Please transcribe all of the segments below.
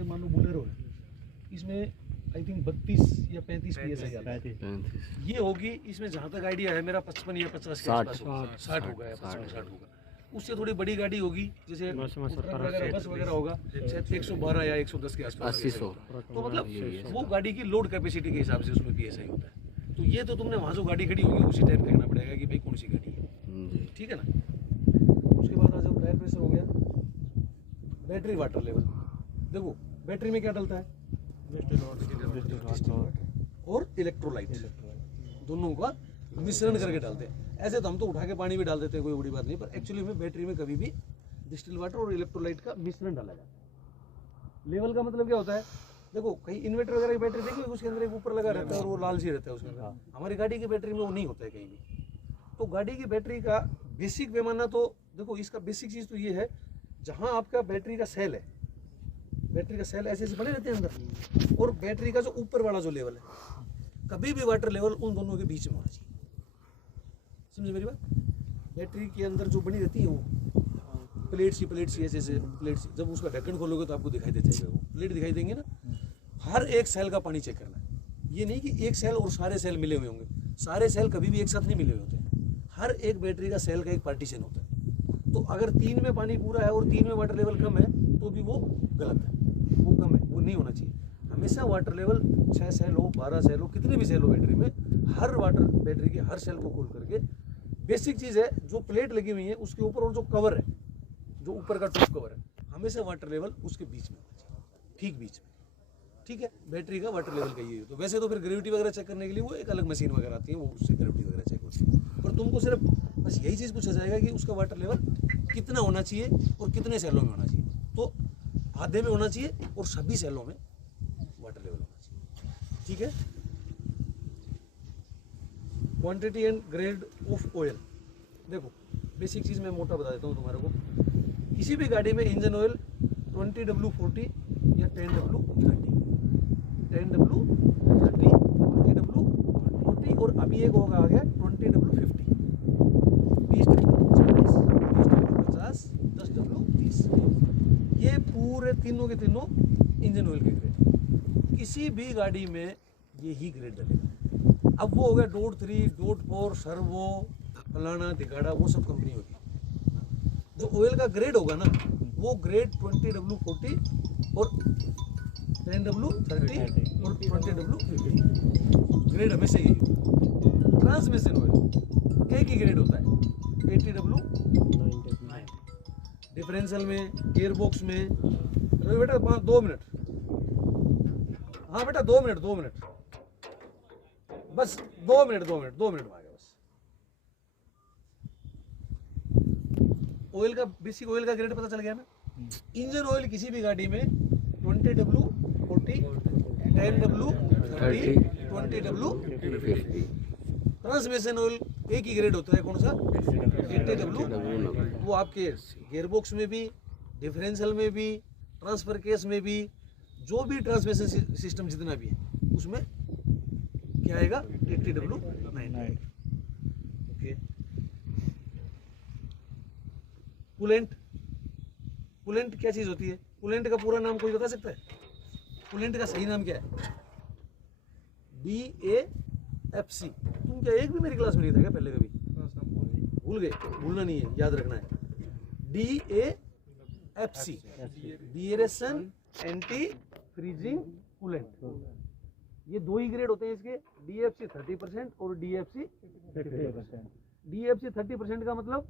ये मान लो बोलेरो है, इसमें आई थिंक 32 या 35 PSI आता है। ये होगी, इसमें जहाँ तक आइडिया है मेरा 55 या 50 के आसपास होगा, 60 होगा या 55-60 होगा। उससे थोड़ी बड़ी गाड़ी होगी जैसे बस वगैरह होगा, शायद 112 या 110 के आसपास 80-100। तो मतलब वो गाड़ी की लोड कैपेसिटी के हिसाब से उसमें PSI होता है। तो ये तो तुमने वहाँ जो गाड़ी खड़ी होगी उसी टाइम देखना पड़ेगा कि भाई कौन सी गाड़ी है, ठीक है ना। उसके बाद आ जाओ, टायर प्रेशर हो गया, बैटरी वाटर लेवल। देखो बैटरी में क्या डलता है, और इलेक्ट्रोलाइट, दोनों का मिश्रण करके डालते हैं। ऐसे तो हम तो उठा के पानी भी डाल देते हैं, कोई बड़ी बात नहीं, पर एक्चुअली में बैटरी में कभी भी डिस्टिल वाटर और इलेक्ट्रोलाइट का मिश्रण डाला जाता है। लेवल का मतलब क्या होता है, देखो कहीं इन्वर्टर वगैरह की बैटरी देखिए उसके अंदर एक ऊपर लगा रहता है और वो लाल सी रहता है उसके अंदर। हमारी गाड़ी की बैटरी में वो नहीं होता है कहीं भी। तो गाड़ी की बैटरी का बेसिक पैमाना, तो देखो इसका बेसिक चीज़ तो ये है, जहाँ आपका बैटरी का सेल है, बैटरी का सेल ऐसे बने रहते हैं अंदर, और बैटरी का जो ऊपर वाला जो लेवल है, कभी भी वाटर लेवल उन दोनों के बीच में होना चाहिए। समझे मेरी बात। बैटरी के अंदर जो बनी रहती है वो प्लेट सी ऐसे प्लेट सी, जब उसका ढक्कन खोलोगे तो आपको दिखाई दे जाएगा, वो प्लेट दिखाई देंगे ना। हर एक सेल का पानी चेक करना है। ये नहीं कि एक सेल और सारे सेल मिले हुए होंगे, सारे सेल कभी भी एक साथ नहीं मिले हुए होते। हर एक बैटरी का सेल का एक पार्टीशन होता है। तो अगर 3 में पानी पूरा है और 3 में वाटर लेवल कम है तो भी वो गलत है, वो कम है, वो नहीं होना चाहिए। हमेशा वाटर लेवल 6 सेल हो, 12 सेल हो, कितने भी सेल हो बैटरी में, हर वाटर बैटरी के हर सेल को खोल करके, बेसिक चीज़ है जो प्लेट लगी हुई है उसके ऊपर, और जो कवर है, जो ऊपर का टॉप कवर है, हमेशा वाटर लेवल उसके बीच में होना चाहिए, ठीक बीच में, ठीक है। बैटरी का वाटर लेवल का ये है। तो वैसे तो फिर ग्रेविटी वगैरह चेक करने के लिए वो एक अलग मशीन वगैरह आती है, वो उससे ग्रेविटी वगैरह चेक होती है। पर तुमको सिर्फ बस यही चीज़ पूछा जाएगा कि उसका वाटर लेवल कितना होना चाहिए और कितने सेलों में होना चाहिए। तो आधे में होना चाहिए और सभी सेलों में वाटर लेवल होना चाहिए, ठीक है। Quantity and grade of oil, देखो बेसिक चीज़ मैं मोटा बता देता हूँ तुम्हारे को। किसी भी गाड़ी में इंजन ऑयल 20W40 या 10W30, 10W30, 20W40, और अभी एक होगा आ गया 20W50, 20W40, 20W50, 10W30। ये पूरे तीनों के तीनों इंजन ऑयल के ग्रेड। किसी भी गाड़ी में यही ग्रेड डलेगा। अब वो हो गया डॉट 3, डॉट 4, सर्वो, फलाना टिकाड़ा, वो सब कंपनी होगी। जो ऑयल का ग्रेड होगा ना, वो ग्रेड 20W40 और 10W30 और 20W50 ग्रेड हमेशा यही होगा। ट्रांसमिशन ऑयल एक ही ग्रेड होता है, 80W90। डिफरेंशियल में, गियरबॉक्स में, बेटा 2 मिनट, हाँ बेटा 2 मिनट बस, 2 मिनट में आ गया बस। ऑयल का बेसिक ऑयल का ग्रेड पता चल गया ना। इंजन ऑयल किसी भी गाड़ी में 20W40, 10W30, 20W50। Transmission oil एक ही ग्रेड होता है, कौन सा, 80W। वो आपके गियरबॉक्स में भी, डिफरेंशियल में भी, ट्रांसफर केस में भी, जो भी ट्रांसमिशन सिस्टम जितना भी है उसमें क्या आएगा, 80W90। ओके। कूलेंट क्या चीज होती है, कूलेंट का पूरा नाम कोई बता सकता है? कूलेंट का सही नाम क्या है? DAFC। तुम क्या एक भी मेरी क्लास में नहीं था क्या पहले कभी? भूल गए? भूलना नहीं है, याद रखना है। DAFC, deaeration anti freezing coolant. ये 2 ही ग्रेड होते हैं इसके, DAFC 30% और DAFC 50%। DAFC 30% का मतलब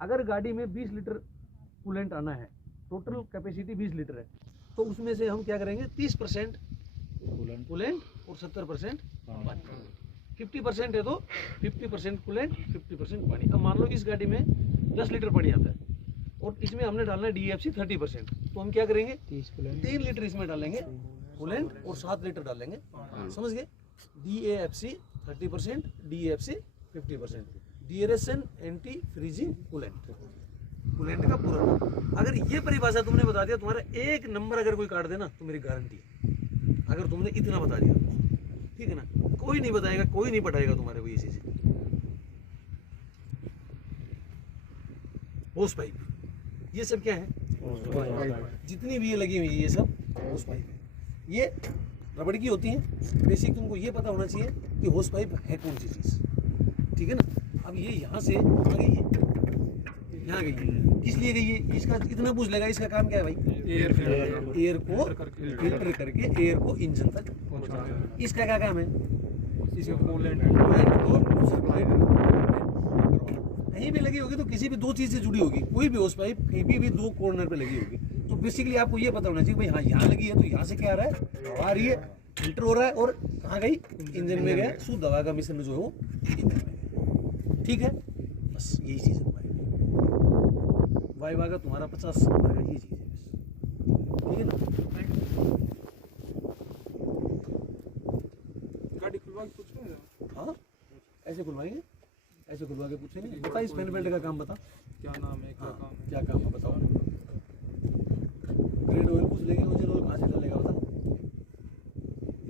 अगर गाड़ी में 20 लीटर कूलेंट आना है, टोटल कैपेसिटी 20 लीटर है, तो उसमें से हम क्या करेंगे, 30% कूलेंट और 70% पानी। 50% है तो 50% कूलेंट, 50% पानी। अब मान लो इस गाड़ी में 10 लीटर पानी आता है और इसमें हमने डालना है DAFC 30%, तो हम क्या करेंगे, 3 लीटर इसमें डालेंगे कूलेंट और 7 लीटर डालेंगे, समझ गए। DAFC 30%, DAFC 50%, deaeration anti freezing coolant, coolant का पूरा नाम। अगर ये परिभाषा तुमने बता दिया, तुम्हारा 1 नंबर अगर कोई काट देना तो मेरी गारंटी है, अगर तुमने इतना बता दिया, ठीक है ना। कोई नहीं बताएगा, कोई नहीं पढ़ाएगा तुम्हारे को ये चीजें। होस पाइप, ये सब क्या है, जितनी भी ये लगी हुई है ये सब होस पाइप है, ये रबड़ की होती है। बेसिक तुमको ये पता होना चाहिए कि होस पाइप है कौन सी चीज़, ठीक है ना। अब ये यहाँ से आ गई है, यहाँ गई है, किस लिए गई है, इसका इतना पूछ लेगा, इसका काम क्या है भाई, एयर को फिल्टर करके एयर को इंजन तक पहुँचाना। इसका क्या काम है, कहीं भी लगी होगी तो किसी भी दो चीज़ से जुड़ी होगी, कोई भी होस पाइप कहीं भी दो कॉर्नर पे लगी होगी। तो बेसिकली आपको ये पता होना चाहिए भाई हाँ यहाँ लगी है तो यहाँ से क्या आ रहा है, हवा आ रही है, फिल्टर हो रहा है और कहाँ गई, इंजन में गया, शुद्ध हवा का मिश्रण जो है वो इंजन में गया, ठीक है। बस यही चीज़ है वाइवा का तुम्हारा 50 नंबर का ये चीज़ है बस, ठीक है ना। गाड़ी खुलवा के पूछेंगे, हाँ ऐसे खुलवाएंगे, ऐसे खुलवा के पूछेंगे, बता इस फैन बेल्ट का काम बता, क्या नाम है, क्या हाँ, काम है, क्या काम है बताओ। ग्रेड ऑयल पूछ लेंगे, इंजन ऑयल कहाँ से डालेगा बता।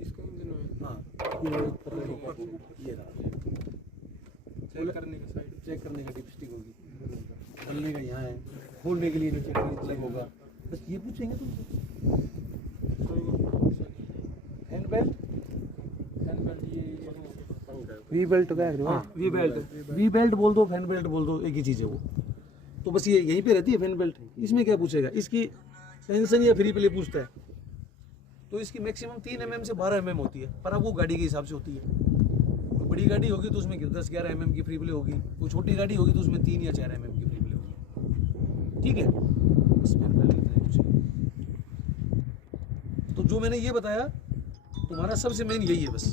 इसका इंजन ऑयल हाँ ये रहा, चेक करने का साइड, चेक करने का डिपस्टिक होगी, डालने का यहाँ है, खोलने के लिए नीचे प्लग होगा, बस ये पूछेंगे तुमसे। फैन बेल्ट, वी बेल्ट का है, हाँ वी बेल्ट बोल दो, फैन बेल्ट बोल दो, एक ही चीज़ है वो। तो बस ये यहीं पे रहती है फैन बेल्ट, इसमें क्या पूछेगा, इसकी टेंशन या फ्री प्ले पूछता है। तो इसकी मैक्सिमम 3 mm से 12 mm होती है, पर अब वो गाड़ी के हिसाब से होती है। कोई बड़ी गाड़ी होगी तो उसमें 10-11 mm की फ्री प्ले होगी, कोई छोटी गाड़ी होगी तो उसमें 3 या 4 mm की फ्री प्ले होगी, ठीक है। बस फैन बेल्ट इतना ही पूछेगा। तो जो मैंने ये बताया तुम्हारा सबसे मेन यही है बस।